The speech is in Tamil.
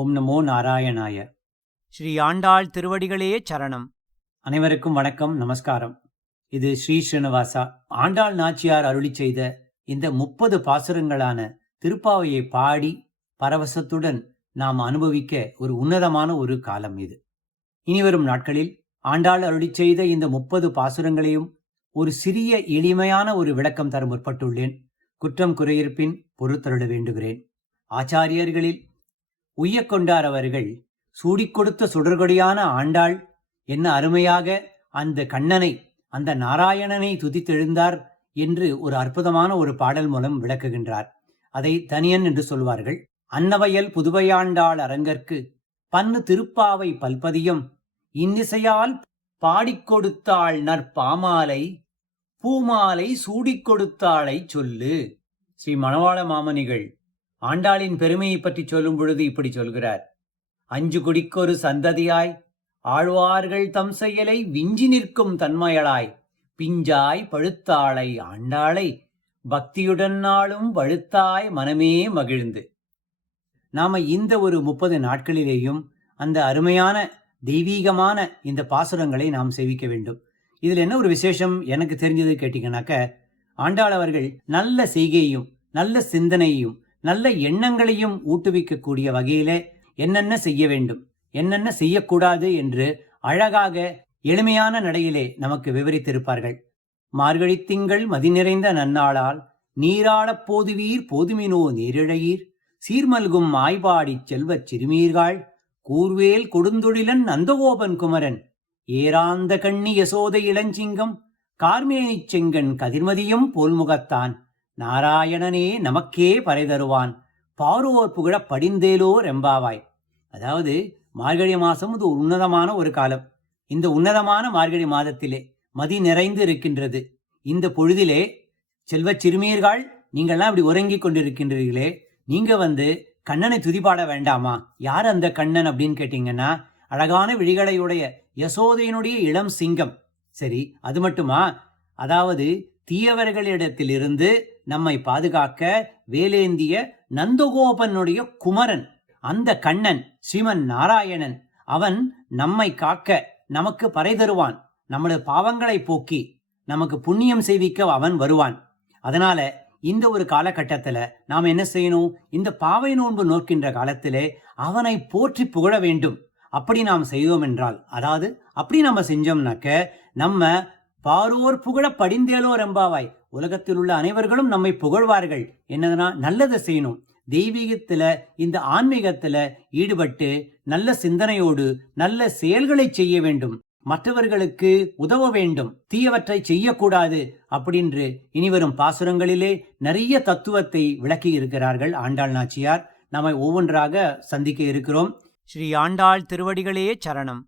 ஓம் நமோ நாராயணாய. ஸ்ரீ ஆண்டாள் திருவடிகளே சரணம். அனைவருக்கும் வணக்கம், நமஸ்காரம். இது ஸ்ரீ ஸ்ரீனிவாசா. ஆண்டாள் நாச்சியார் அருளி செய்த இந்த 30 பாசுரங்களான திருப்பாவையை பாடி பரவசத்துடன் நாம் அனுபவிக்க ஒரு உன்னதமான ஒரு காலம் இது. இனிவரும் நாட்களில் ஆண்டாள் அருளி செய்த இந்த 30 பாசுரங்களையும் ஒரு சிறிய எளிமையான ஒரு விளக்கம் தர முற்பட்டுள்ளேன். குற்றம் குறையிருப்பின் பொறுத்தருள வேண்டுகிறேன். ஆச்சாரியர்களில் உய்யக்கொண்டார் அவர்கள் சூடிக் கொடுத்த சுடர்கொடியான ஆண்டாள் என்ன அருமையாக அந்த கண்ணனை, அந்த நாராயணனை துதித்தெழுந்தார் என்று ஒரு அற்புதமான ஒரு பாடல் மூலம் விளக்குகின்றார். அதை தனியன் என்று சொல்வார்கள். அன்னவயல் புதுவையாண்டாள் அரங்கற்கு பன்னு திருப்பாவை பல்பதியம் இன்னிசையால் பாடிக் கொடுத்தாள் நற்பாமாலை பூமாலை சூடிக் கொடுத்தாளை சொல்லு. ஸ்ரீ மணவாள மாமணிகள் ஆண்டாளின் பெருமையை பற்றி சொல்லும் பொழுது இப்படி சொல்கிறார். அஞ்சு குடிக்கொரு சந்ததியாய் ஆழ்வார்கள் தம் செயலை விஞ்சி நிற்கும் தன்மையளாய் பிஞ்சாய் பழுத்தாளை ஆண்டாளை பக்தியுடன் நாளும் வழுத்தாய் மனமே மகிழ்ந்து. நாம இந்த ஒரு 30 நாட்களிலேயும் அந்த அருமையான தெய்வீகமான இந்த பாசுரங்களை நாம் சேவிக்க வேண்டும். இதுல என்ன ஒரு விசேஷம் எனக்கு தெரிஞ்சது கேட்டீங்கன்னாக்க, ஆண்டாள் அவர்கள் நல்ல செய்கையையும் நல்ல சிந்தனையையும் நல்ல எண்ணங்களையும் ஊட்டுவிக்கக்கூடிய வகையிலே என்னென்ன செய்ய வேண்டும், என்னென்ன செய்யக்கூடாது என்று அழகாக எளிமையான நடையிலே நமக்கு விவரித்திருப்பார்கள். மார்கழி திங்கள் மதி நிறைந்த நன்னாளால் நீராளப் போதுவீர் போதுமினோ நீரிழையீர் சீர்மல்கும் ஆய்பாடிச் செல்வச் சிறுமீர்கள் கூர்வேல் கொடுந்தொழிலன் நந்தகோபன் குமரன் ஏராந்த கண்ணி யசோதை இளஞ்சிங்கம் கார்மேனிச் செங்கன் கதிர்மதியும் போல்முகத்தான் நாராயணனே நமக்கே பறை தருவான் பாரோர் புகழ படிந்தேலோ ரெம்பாவாய். அதாவது மார்கழி மாதம் இது உன்னதமான ஒரு காலம். இந்த உன்னதமான மார்கழி மாதத்திலே மதி நிறைந்து இருக்கின்றது. இந்த பொழுதிலே செல்வச் சிறுமியர்கள் நீங்கள்லாம் இப்படி உறங்கி கொண்டிருக்கின்றீர்களே, நீங்க கண்ணனை துதிப்பாட வேண்டாமா? யார் அந்த கண்ணன் அப்படின்னு கேட்டீங்கன்னா, அழகான விழிகளையுடைய யசோதையினுடைய இளம் சிங்கம். சரி, அது மட்டுமா? அதாவது தீயவர்களிடத்திலிருந்து நம்மை பாதுகாக்க வேலேந்திய நந்தகோபனுடைய குமரன் அந்த கண்ணன் ஸ்ரீமன் நாராயணன். அவன் நம்மை காக்க நமக்கு பறை தருவான். நம்முடைய பாவங்களை போக்கி நமக்கு புண்ணியம் செய்விக்க அவன் வருவான். அதனால இந்த ஒரு காலகட்டத்துல நாம் என்ன செய்யணும்? இந்த பாவை நோன்பு நோக்கின்ற காலத்திலே அவனை போற்றி புகழ வேண்டும். அப்படி நாம் செய்தோம் என்றால், அதாவது அப்படி நம்ம செஞ்சோம்னாக்க நம்ம பாரோர் புகழ படிந்தேலோ ரெம்பாவாய், உலகத்தில் உள்ள அனைவர்களும் நம்மை புகழ்வார்கள். என்னதுன்னா நல்லதை செய்யணும். தெய்வீகத்துல இந்த ஆன்மீகத்துல ஈடுபட்டு நல்ல சிந்தனையோடு நல்ல செயல்களை செய்ய வேண்டும். மற்றவர்களுக்கு உதவ வேண்டும், தீயவற்றை செய்யக்கூடாது அப்படின்று இனிவரும் பாசுரங்களிலே நிறைய தத்துவத்தை விளக்கி இருக்கிறார்கள் ஆண்டாள் நாச்சியார். நம்மை ஒவ்வொன்றாக சந்திக்க இருக்கிறோம். ஸ்ரீ ஆண்டாள் திருவடிகளே சரணம்.